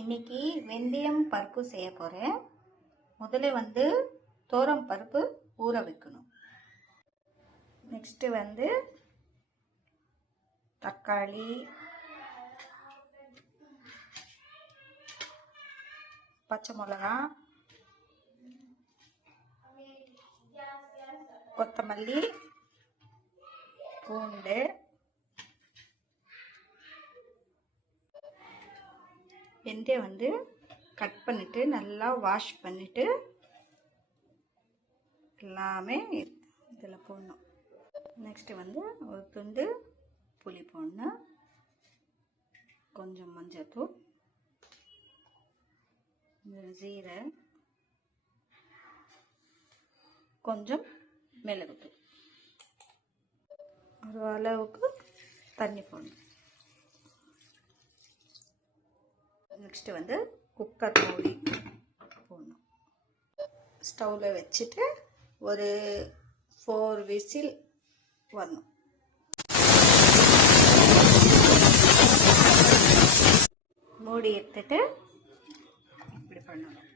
இன்னைக்கு வெந்தயம் பருப்பு செய்ய போகிறேன். முதல்ல தோரம் பருப்பு ஊற வைக்கணும். நெக்ஸ்ட்டு தக்காளி, பச்சை மிளகா, கொத்தமல்லி, பூண்டு, வெந்தயம் கட் பண்ணிட்டு நல்லா வாஷ் பண்ணிட்டு எல்லாமே இதில் போடணும். நெக்ஸ்ட்டு ஒரு துண்டு புளி போடணும், கொஞ்சம் மஞ்சள்தூள், ஜீரகம், கொஞ்சம் மிளகுத்தூள், ஒரு அளவுக்கு தண்ணி போடணும். நெக்ஸ்ட்டு குக்கர் மூடி போடணும். ஸ்டவ்வில் வச்சுட்டு ஒரு 4 விசில் வரணும். மூடி எடுத்துட்டு இப்படி பண்ணணும்.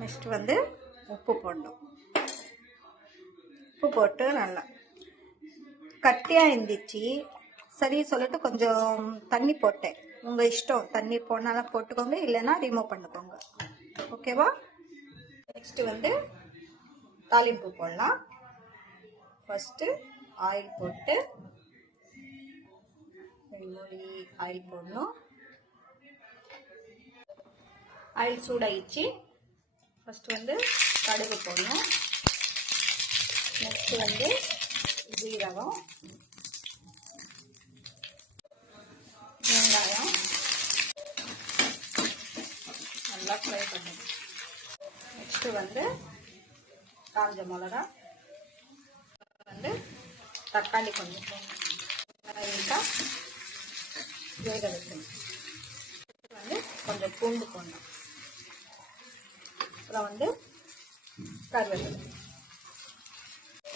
நெக்ஸ்ட் உப்பு போடணும். உப்பு போட்டு நல்லா கட்டியாக இருந்துச்சு, சரி சொல்லிட்டு கொஞ்சம் தண்ணி போட்டேன். உங்கள் இஷ்டம், தண்ணி போனாலும் போட்டுக்கோங்க, இல்லைன்னா ரிமூவ் பண்ணிக்கோங்க. ஓகேவா? நெக்ஸ்ட்டு தாளிப்பு போடலாம். ஃபஸ்ட்டு ஆயில் போட்டு மூடி ஆயில் போடணும். ஆயில் சூடாயிடுச்சு. ஃபஸ்ட்டு கடுகு போடணும். நெக்ஸ்ட்டு ஜீரகம், வெங்காயம் நல்லா ஃப்ரை பண்ணணும். நெக்ஸ்ட்டு காஞ்ச மிளகா, தக்காளி கொஞ்சம் லைட்டாக வேக வைக்கணும். கொஞ்சம் பூண்டு போடணும். அப்புறம் கருவேப்பிலை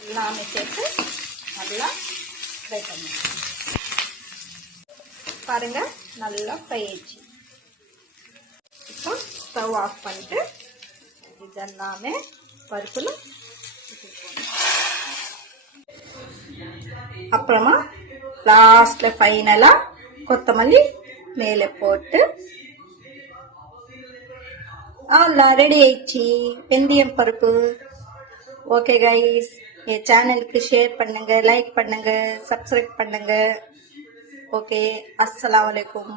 எல்லாமே சேர்த்து நல்லா ஃப்ரை பண்ணணும். பாருங்க, நல்லா ஃப்ரை ஆயிடுச்சு. இப்போ ஸ்டவ் ஆஃப் பண்ணிட்டு இதெல்லாமே பருப்புல அப்புறமா லாஸ்ட்ல ஃபைனலா கொத்தமல்லி மேலே போட்டு ரெடி ஆயிடுச்சு வெந்தயம் பருப்பு. ஓகே கைஸ், என் சேனலுக்கு ஷேர் பண்ணுங்க, லைக் பண்ணுங்க, சப்ஸ்கிரைப் பண்ணுங்க. ஓகே, அஸ்ஸலாமு அலைக்கும்.